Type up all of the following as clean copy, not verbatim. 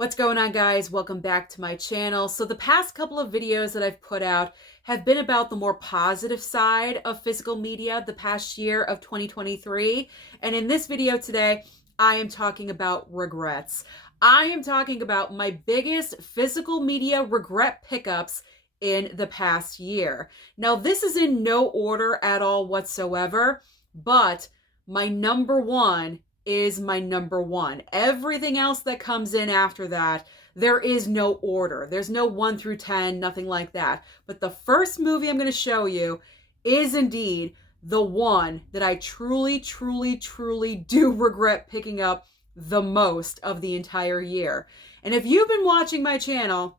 What's going on, guys? Welcome back to my channel. So the past couple of videos that I've put out have been about the more positive side of physical media the past year of 2023. And in this video today, I am talking about regrets. I am talking about my biggest physical media regret pickups in the past year. Now, this is in no order at all whatsoever, but my number one is my number one. Everything else that comes in after that, there is no order. There's no 1 through 10, nothing like that. But the first movie I'm going to show you is indeed the one that I truly do regret picking up the most of the entire year. And if you've been watching my channel,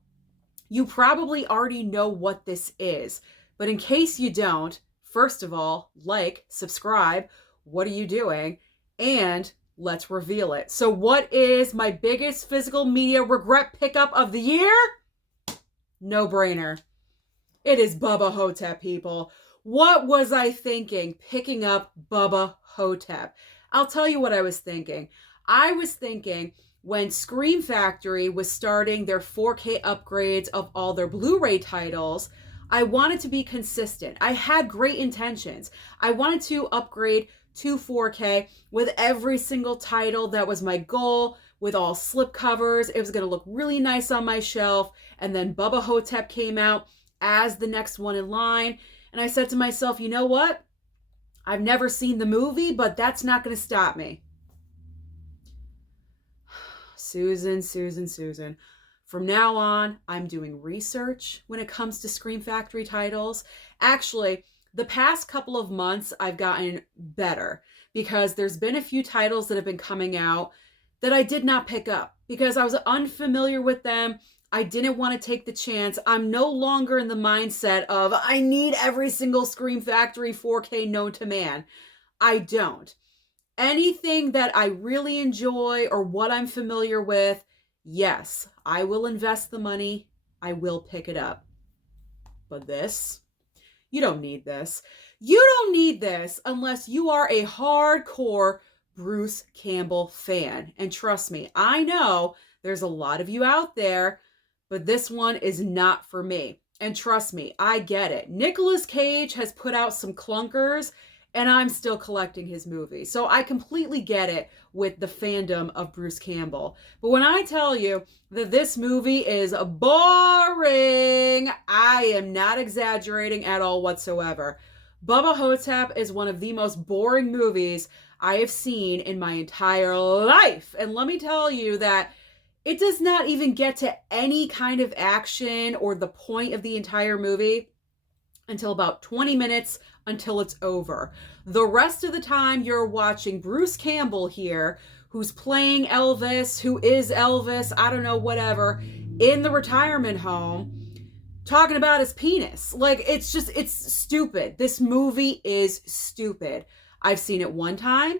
you probably already know what this is. But in case you don't, first of all, like, subscribe. What are you doing? And let's reveal it. So what is my biggest physical media regret pickup of the year? No brainer. It is Bubba Hotep, people. What was I thinking picking up Bubba Hotep? I'll tell you what I was thinking. I was thinking when Scream Factory was starting their 4K upgrades of all their Blu-ray titles, I wanted to be consistent. I had great intentions. I wanted to upgrade to 4K with every single title. That was my goal, with all slipcovers. It was going to look really nice on my shelf. And then Bubba Hotep came out as the next one in line. And I said to myself, you know what? I've never seen the movie, but that's not going to stop me. Susan. From now on, I'm doing research when it comes to Scream Factory titles. Actually, the past couple of months, I've gotten better because there's been a few titles that have been coming out that I did not pick up because I was unfamiliar with them. I didn't want to take the chance. I'm no longer in the mindset of I need every single Scream Factory 4K known to man. I don't. Anything that I really enjoy or what I'm familiar with, yes, I will invest the money. I will pick it up. But this, you don't need this. You don't need this unless you are a hardcore Bruce Campbell fan. And trust me, I know there's a lot of you out there, but this one is not for me. And trust me, I get it. Nicolas Cage has put out some clunkers, and I'm still collecting his movies. So I completely get it with the fandom of Bruce Campbell. But when I tell you that this movie is boring, I am not exaggerating at all whatsoever. Bubba Hotep is one of the most boring movies I have seen in my entire life. And let me tell you that it does not even get to any kind of action or the point of the entire movie until about 20 minutes until it's over. The rest of the time you're watching Bruce Campbell here, who's playing Elvis, who is Elvis, I don't know, whatever, in the retirement home, talking about his penis. Like, it's stupid. This movie is stupid. I've seen it one time,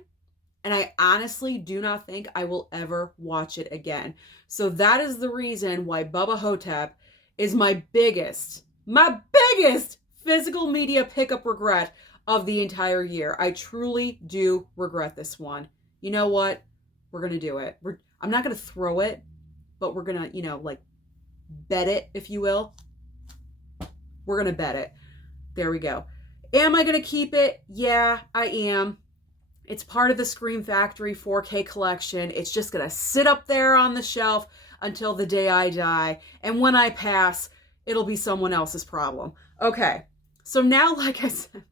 and I honestly do not think I will ever watch it again. So that is the reason why Bubba Hotep is my biggest physical media pickup regret of the entire year. I truly do regret this one. You know what? We're going to do it. I'm not going to throw it, but we're going to, like, bet it, if you will. We're going to bet it. There we go. Am I going to keep it? Yeah, I am. It's part of the Scream Factory 4K collection. It's just going to sit up there on the shelf until the day I die. And when I pass, it'll be someone else's problem. Okay. So now, like I said,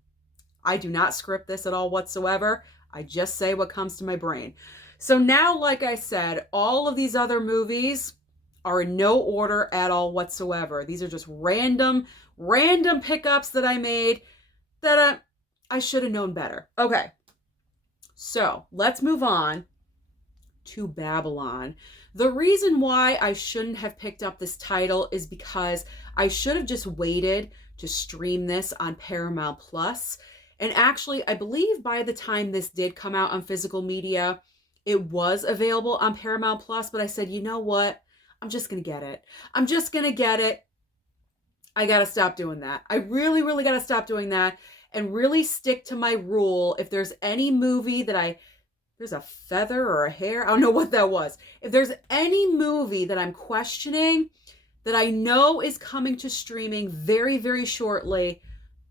I do not script this at all whatsoever. I just say what comes to my brain. So now, like I said, all of these other movies are in no order at all whatsoever. These are just random pickups that I made that I should have known better. Okay. So let's move on to Babylon. The reason why I shouldn't have picked up this title is because I should have just waited to stream this on Paramount Plus. And actually, I believe by the time this did come out on physical media, it was available on Paramount Plus, but I said, you know what? I'm just going to get it. I'm just going to get it. I got to stop doing that. I really got to stop doing that and really stick to my rule. If there's any movie that I there's a feather or a hair. I don't know what that was. If there's any movie that I'm questioning that I know is coming to streaming very, very shortly,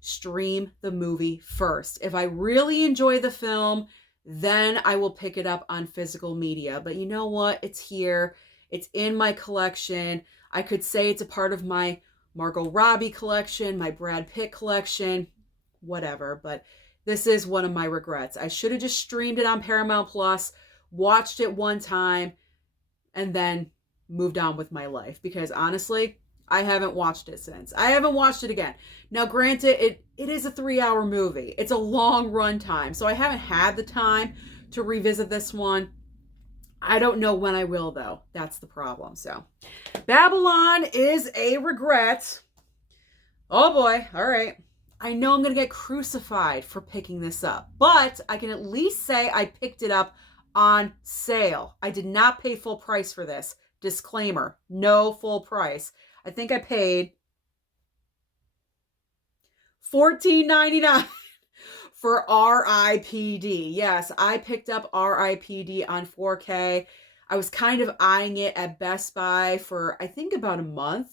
stream the movie first. If I really enjoy the film, then I will pick it up on physical media. But you know what? It's here. It's in my collection. I could say it's a part of my Margot Robbie collection, my Brad Pitt collection, whatever. But this is one of my regrets. I should have just streamed it on Paramount Plus, watched it one time, and then moved on with my life. Because honestly, I haven't watched it since. I haven't watched it again. Now, granted, it is a 3-hour movie. It's a long run time. So I haven't had the time to revisit this one. I don't know when I will, though. That's the problem. So Babylon is a regret. Oh boy. All right. I know I'm going to get crucified for picking this up, but I can at least say I picked it up on sale. I did not pay full price for this. Disclaimer, no full price. I think I paid $14.99 for RIPD. Yes, I picked up RIPD on 4K. I was kind of eyeing it at Best Buy for, I think, about a month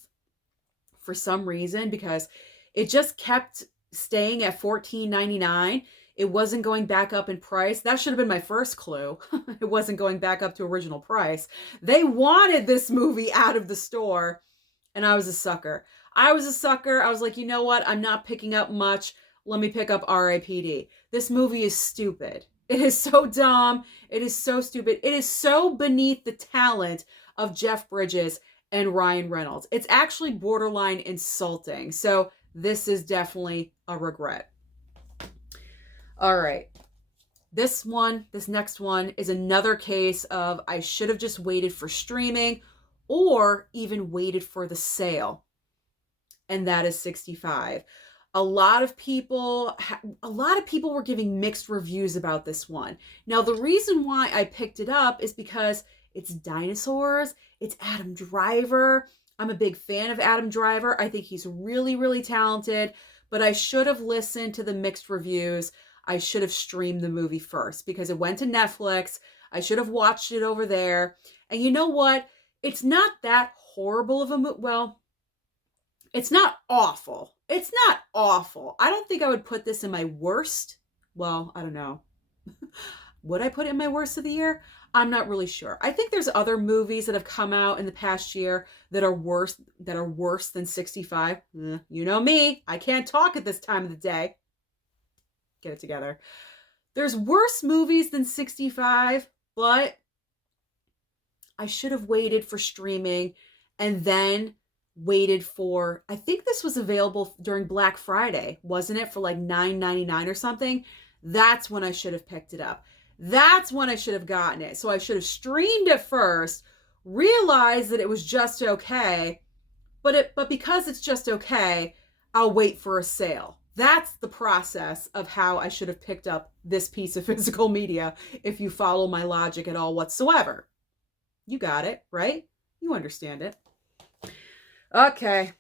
for some reason, because it just kept staying at $14.99. It wasn't going back up in price. That should have been my first clue. It wasn't going back up to original price. They wanted this movie out of the store, and I was a sucker. I was like, you know what? I'm not picking up much. Let me pick up RIPD. This movie is stupid. It is so dumb. It is so stupid. It is so beneath the talent of Jeff Bridges and Ryan Reynolds. It's actually borderline insulting. So this is definitely a regret. All right. This next one is another case of I should have just waited for streaming or even waited for the sale. And that is 65. A lot of people were giving mixed reviews about this one. Now, the reason why I picked it up is because it's dinosaurs. It's Adam Driver. I'm a big fan of Adam Driver. I think he's really, really talented, but I should have listened to the mixed reviews. I should have streamed the movie first because it went to Netflix. I should have watched it over there. And you know what? It's not that horrible of a movie. Well, it's not awful. It's not awful. I don't think I would put this in my worst. Well, I don't know. Would I put it in my worst of the year? I'm not really sure. I think there's other movies that have come out in the past year that are worse than 65. You know me. I can't talk at this time of the day. Get it together. There's worse movies than 65, but I should have waited for streaming and then waited for, I think this was available during Black Friday, wasn't it? For like $9.99 or something. That's when I should have picked it up. That's when I should have gotten it. So I should have streamed it first, realized that it was just okay, but because it's just okay, I'll wait for a sale. That's the process of how I should have picked up this piece of physical media, if you follow my logic at all whatsoever. You got it, right? You understand it. Okay.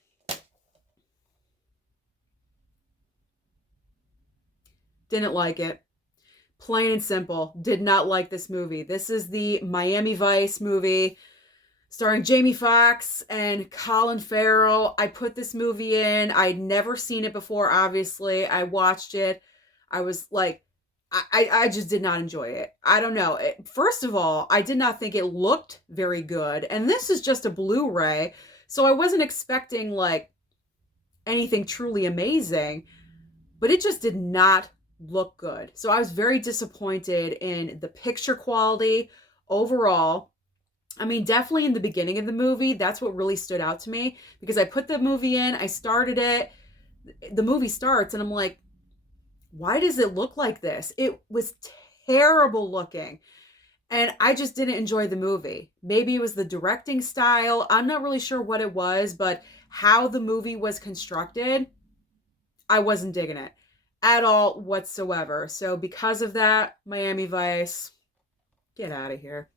Didn't like it. Plain and simple. Did not like this movie. This is the Miami Vice movie starring Jamie Foxx and Colin Farrell. I put this movie in. I'd never seen it before, obviously. I watched it. I was like, I just did not enjoy it. I don't know. First of all, I did not think it looked very good. And this is just a Blu-ray. So I wasn't expecting like anything truly amazing. But it just did not look good. So I was very disappointed in the picture quality overall. I mean, definitely in the beginning of the movie, that's what really stood out to me, because I put the movie in, I started it, the movie starts, and I'm like, why does it look like this? It was terrible looking, and I just didn't enjoy the movie. Maybe it was the directing style. I'm not really sure what it was, but how the movie was constructed, I wasn't digging it at all whatsoever. So because of that, Miami Vice, get out of here.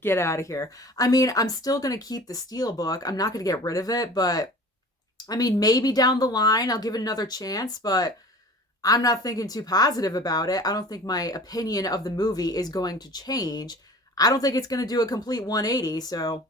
Get out of here. I mean, I'm still going to keep the Steelbook. I'm not going to get rid of it, but I mean, maybe down the line I'll give it another chance, but I'm not thinking too positive about it. I don't think my opinion of the movie is going to change. I don't think it's going to do a complete 180, so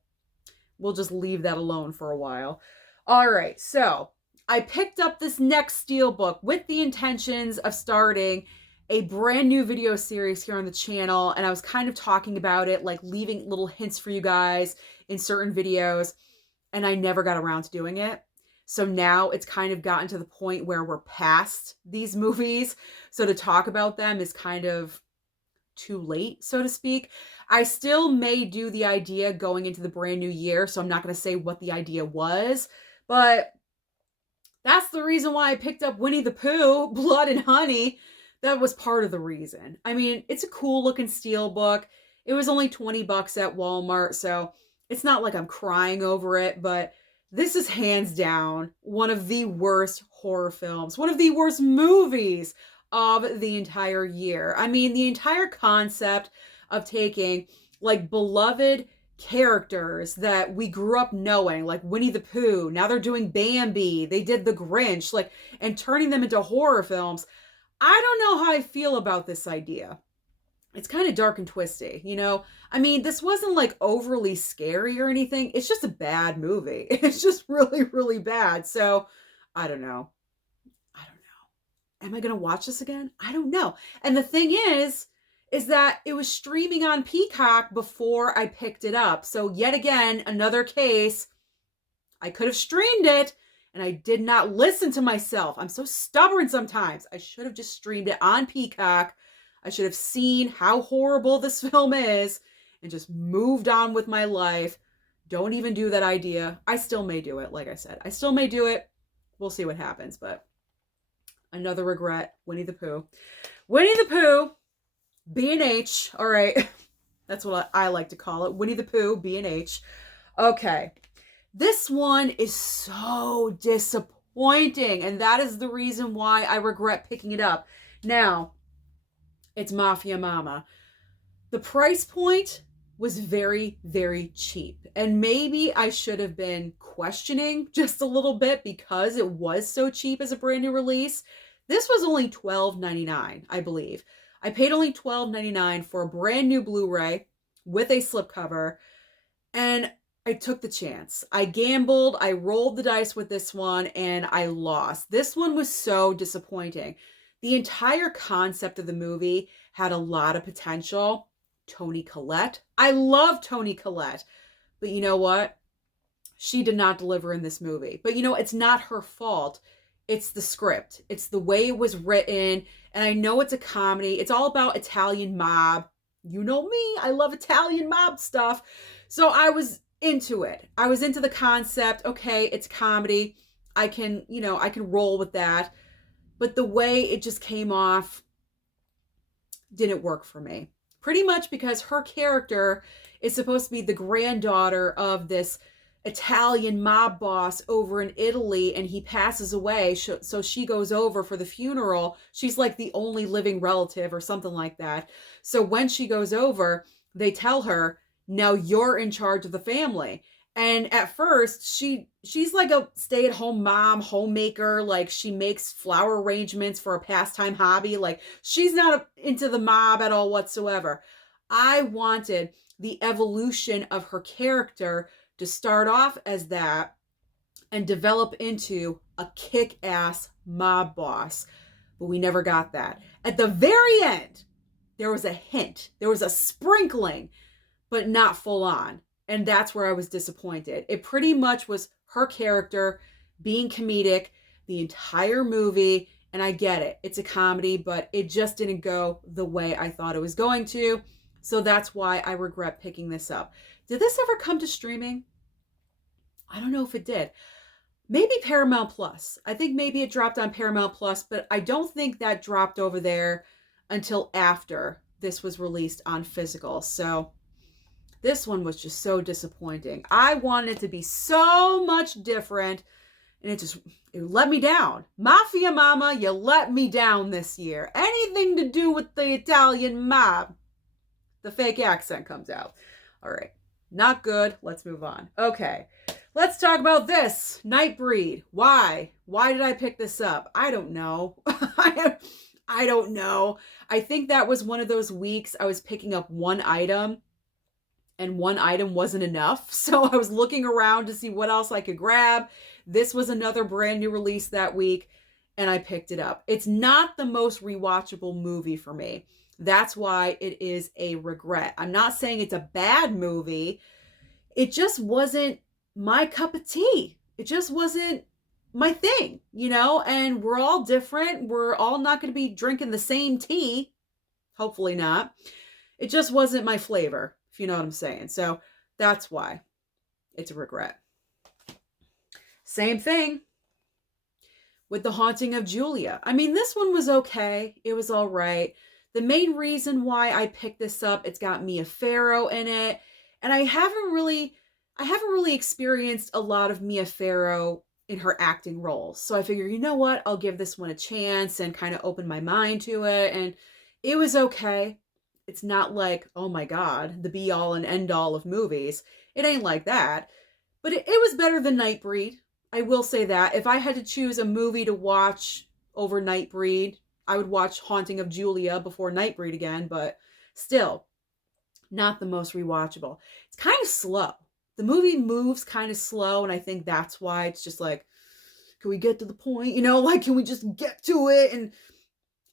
we'll just leave that alone for a while. All right, so I picked up this next steelbook with the intentions of starting a brand new video series here on the channel, and I was kind of talking about it, like leaving little hints for you guys in certain videos, and I never got around to doing it. So now it's kind of gotten to the point where we're past these movies, so to talk about them is kind of too late, so to speak. I still may do the idea going into the brand new year, so I'm not going to say what the idea was, but that's the reason why I picked up Winnie the Pooh, Blood and Honey. That was part of the reason. I mean, it's a cool looking steel book. It was only 20 bucks at Walmart, so it's not like I'm crying over it, but this is hands down one of the worst horror films, one of the worst movies of the entire year. I mean, the entire concept of taking like beloved characters that we grew up knowing, like Winnie the Pooh, now they're doing Bambi, they did The Grinch, like, and turning them into horror films. I don't know how I feel about this idea. It's kind of dark and twisty, you know? I mean, this wasn't like overly scary or anything. It's just a bad movie. It's just really, really bad. So, I don't know. Am I going to watch this again? I don't know. And the thing is that it was streaming on Peacock before I picked it up. So yet again, another case, I could have streamed it and I did not listen to myself. I'm so stubborn sometimes. I should have just streamed it on Peacock. I should have seen how horrible this film is and just moved on with my life. Don't even do that idea. I still may do it. Like I said, I still may do it. We'll see what happens, but another regret, Winnie the Pooh. Winnie the Pooh, B&H. All right. That's what I like to call it. Winnie the Pooh, B&H. Okay. This one is so disappointing, and that is the reason why I regret picking it up. Now, it's Mafia Mama. The price point was very, very cheap. And maybe I should have been questioning just a little bit because it was so cheap as a brand new release. This was only $12.99, I believe. I paid only $12.99 for a brand new Blu-ray with a slipcover, and I took the chance. I gambled, I rolled the dice with this one, and I lost. This one was so disappointing. The entire concept of the movie had a lot of potential. Toni Collette. I love Toni Collette, but you know what? She did not deliver in this movie. But you know, it's not her fault. It's the script. It's the way it was written. And I know it's a comedy. It's all about Italian mob. You know me. I love Italian mob stuff. So I was into it. I was into the concept. Okay, it's comedy. I can roll with that. But the way it just came off didn't work for me. Pretty much because her character is supposed to be the granddaughter of this Italian mob boss over in Italy, and he passes away. So she goes over for the funeral. She's like the only living relative or something like that. So when she goes over, they tell her, now you're in charge of the family. And at first, she's like a stay-at-home mom, homemaker. Like, she makes flower arrangements for a pastime hobby. Like, she's not into the mob at all whatsoever. I wanted the evolution of her character to start off as that and develop into a kick-ass mob boss. But we never got that. At the very end, there was a hint. There was a sprinkling, but not full on. And that's where I was disappointed. It pretty much was her character being comedic the entire movie. And I get it. It's a comedy, but it just didn't go the way I thought it was going to. So that's why I regret picking this up. Did this ever come to streaming? I don't know if it did. Maybe Paramount Plus. I think maybe it dropped on Paramount Plus, but I don't think that dropped over there until after this was released on physical. So this one was just so disappointing. I wanted it to be so much different, and it let me down. Mafia Mama, you let me down this year. Anything to do with the Italian mob, the fake accent comes out. All right, not good. Let's move on. Okay, Let's talk about this. Nightbreed. Why? Why did I pick this up? I don't know. I don't know. I think that was one of those weeks I was picking up one item and one item wasn't enough. So I was looking around to see what else I could grab. This was another brand new release that week and I picked it up. It's not the most rewatchable movie for me. That's why it is a regret. I'm not saying it's a bad movie. It just wasn't my cup of tea. It just wasn't my thing, and we're all different. We're all not going to be drinking the same tea. Hopefully not. It just wasn't my flavor, if you know what I'm saying. So that's why it's a regret. Same thing with The Haunting of Julia. I mean, this one was okay. It was all right. The main reason why I picked this up, it's got Mia Farrow in it. And I haven't really experienced a lot of Mia Farrow in her acting roles. So I figured, you know what? I'll give this one a chance and kind of open my mind to it. And it was okay. It's not like, oh my God, the be all and end all of movies. It ain't like that. But it was better than Nightbreed. I will say that. If I had to choose a movie to watch over Nightbreed, I would watch Haunting of Julia before Nightbreed again. But still, not the most rewatchable. It's kind of slow. The movie moves kind of slow, and I think that's why it's just like, can we get to the point? Can we just get to it? And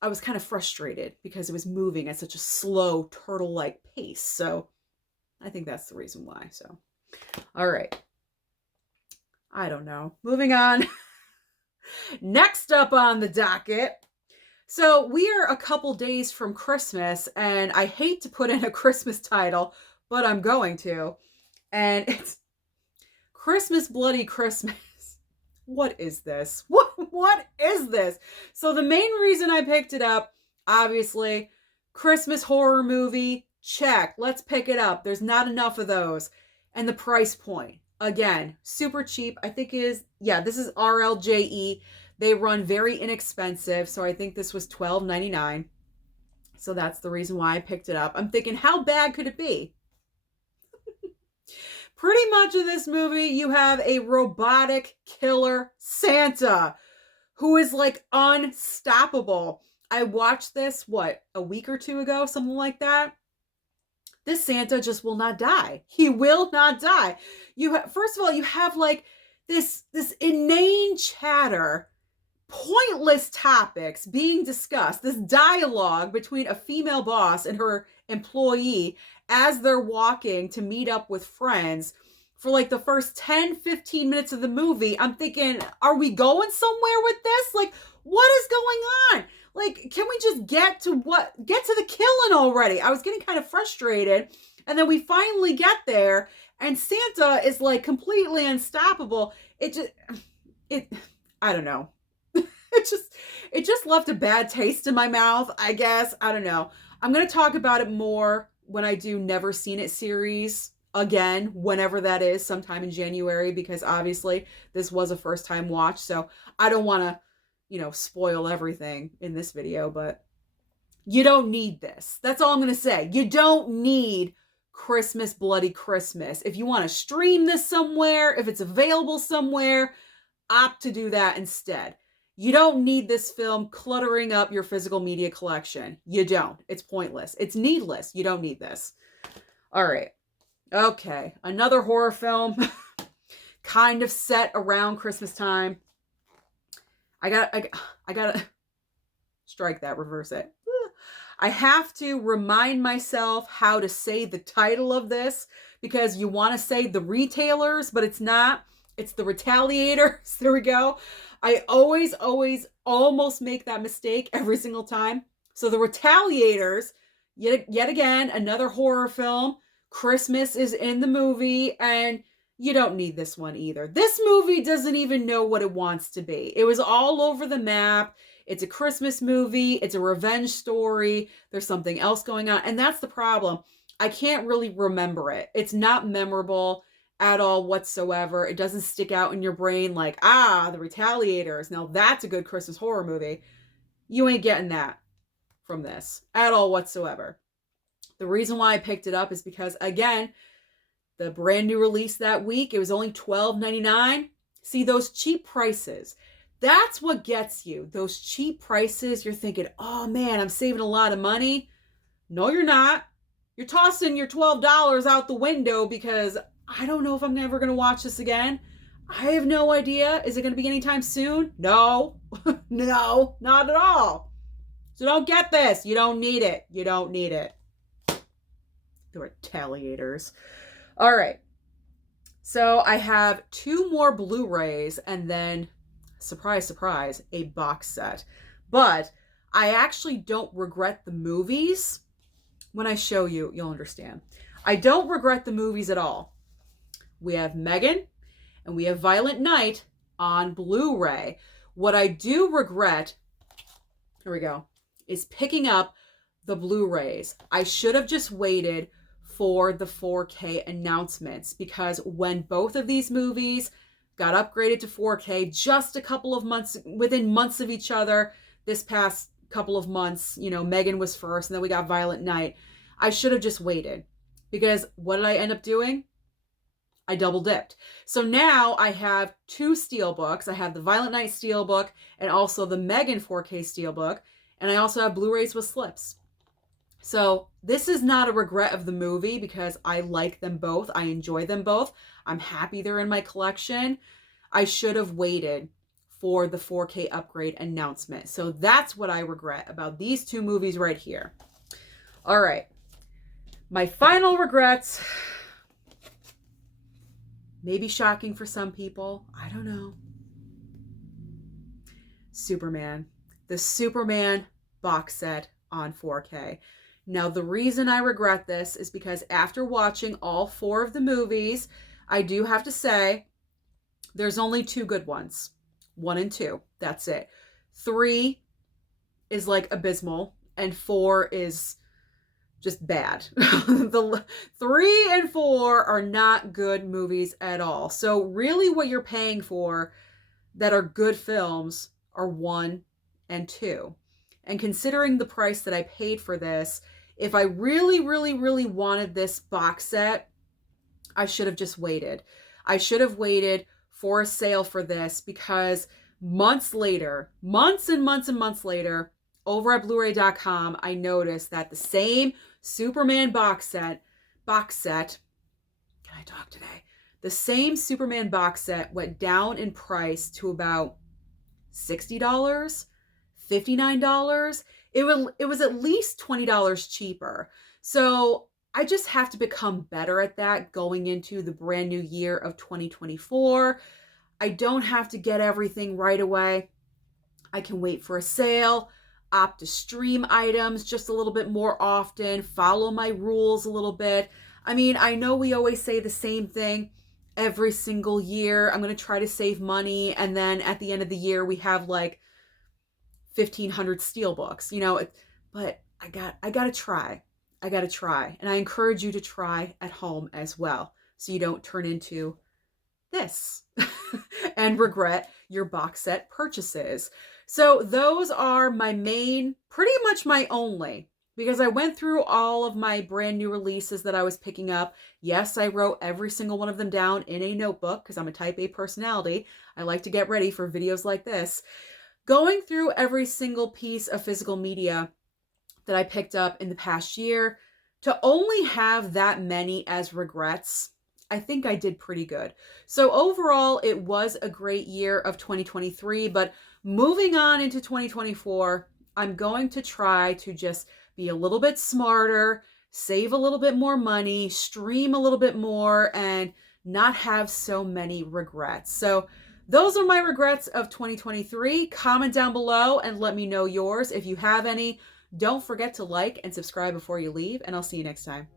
I was kind of frustrated because it was moving at such a slow, turtle-like pace. So I think that's the reason why. So, all right. I don't know. Moving on. Next up on the docket. So we are a couple days from Christmas, and I hate to put in a Christmas title, but I'm going to. And it's Christmas Bloody Christmas. What is this? What is this? So the main reason I picked it up, obviously, Christmas horror movie, check. Let's pick it up. There's not enough of those. And the price point, again, super cheap. I think this is RLJE. They run very inexpensive. So I think this was $12.99. So that's the reason why I picked it up. I'm thinking, how bad could it be? Pretty much in this movie, you have a robotic killer Santa who is like unstoppable. I watched this, a week or two ago, something like that. This Santa just will not die. He will not die. First of all, you have like this inane chatter, pointless topics being discussed, this dialogue between a female boss and her employee as they're walking to meet up with friends for like the first 10-15 minutes of the movie. I'm thinking, are we going somewhere with this? Like, what is going on? Like, can we just get to the killing already? I was getting kind of frustrated. And then we finally get there and Santa is like completely unstoppable. I don't know. It just left a bad taste in my mouth, I guess. I don't know. I'm going to talk about it more when I do Never Seen It series again, whenever that is, sometime in January, because obviously this was a first time watch. So I don't want to, spoil everything in this video, but you don't need this. That's all I'm going to say. You don't need Christmas Bloody Christmas. If you want to stream this somewhere, if it's available somewhere, opt to do that instead. You don't need this film cluttering up your physical media collection. You don't. It's pointless. It's needless. You don't need this. All right. Okay. Another horror film kind of set around Christmas time. I gotta strike that, reverse it. I have to remind myself how to say the title of this because you want to say The Retailers, but it's not. It's The Retaliators. There we go. I always almost make that mistake every single time. So The Retaliators, yet again, another horror film. Christmas is in the movie, and you don't need this one either. This movie doesn't even know what it wants to be. It was all over the map. It's a Christmas movie. It's a revenge story. There's something else going on, and that's the problem. I can't really remember it. It's not memorable at all whatsoever. It doesn't stick out in your brain like, The Retaliators. Now that's a good Christmas horror movie. You ain't getting that from this at all whatsoever. The reason why I picked it up is because, again, the brand new release that week, it was only $12.99. See, those cheap prices, that's what gets you. Those cheap prices, you're thinking, oh man, I'm saving a lot of money. No, you're not. You're tossing your $12 out the window because I don't know if I'm ever going to watch this again. I have no idea. Is it going to be anytime soon? No. No, not at all. So don't get this. You don't need it. You don't need it. The retaliators. All right. So I have 2 more Blu-rays and then, surprise, surprise, a box set. But I actually don't regret the movies. When I show you, you'll understand. I don't regret the movies at all. We have Megan and we have Violent Night on Blu-ray. What I do regret, here we go, is picking up the Blu-rays. I should have just waited for the 4K announcements, because when both of these movies got upgraded to 4K just a couple of months, within months of each other, this past couple of months, you know, Megan was first and then we got Violent Night. I should have just waited, because what did I end up doing? I double dipped. So now I have 2 steelbooks. I have the Violent Night steelbook and also the Megan 4K steelbook. And I also have Blu-rays with slips. So this is not a regret of the movie, because I like them both. I enjoy them both. I'm happy they're in my collection. I should have waited for the 4K upgrade announcement. So that's what I regret about these 2 movies right here. All right. My final regrets, maybe shocking for some people. I don't know. Superman. The Superman box set on 4K. Now, the reason I regret this is because after watching all 4 of the movies, I do have to say there's only 2 good ones. 1 and 2. That's it. 3 is like abysmal, and 4 is just bad. The 3 and 4 are not good movies at all. So really what you're paying for that are good films are 1 and 2. And considering the price that I paid for this, if I really, really, really wanted this box set, I should have just waited. I should have waited for a sale for this, because months later, months and months and months later, over at blu-ray.com, I noticed that the same Superman box set, can I talk today? The same Superman box set went down in price to about $60, $59. It was at least $20 cheaper. So I just have to become better at that going into the brand new year of 2024. I don't have to get everything right away. I can wait for a sale, opt to stream items just a little bit more often, follow my rules a little bit. I mean, I know we always say the same thing every single year. I'm going to try to save money. And then at the end of the year, we have like 1,500 steelbooks, you know, but I got to try. I got to try. And I encourage you to try at home as well, so you don't turn into this and regret your box set purchases. So those are my main, pretty much my only, because I went through all of my brand new releases that I was picking up. Yes, I wrote every single one of them down in a notebook because I'm a type A personality. I like to get ready for videos like this. Going through every single piece of physical media that I picked up in the past year, to only have that many as regrets, I think I did pretty good. So overall, it was a great year of 2023, but moving on into 2024, I'm going to try to just be a little bit smarter, save a little bit more money, stream a little bit more, and not have so many regrets. So those are my regrets of 2023. Comment down below and let me know yours if you have any. Don't forget to like and subscribe before you leave, and I'll see you next time.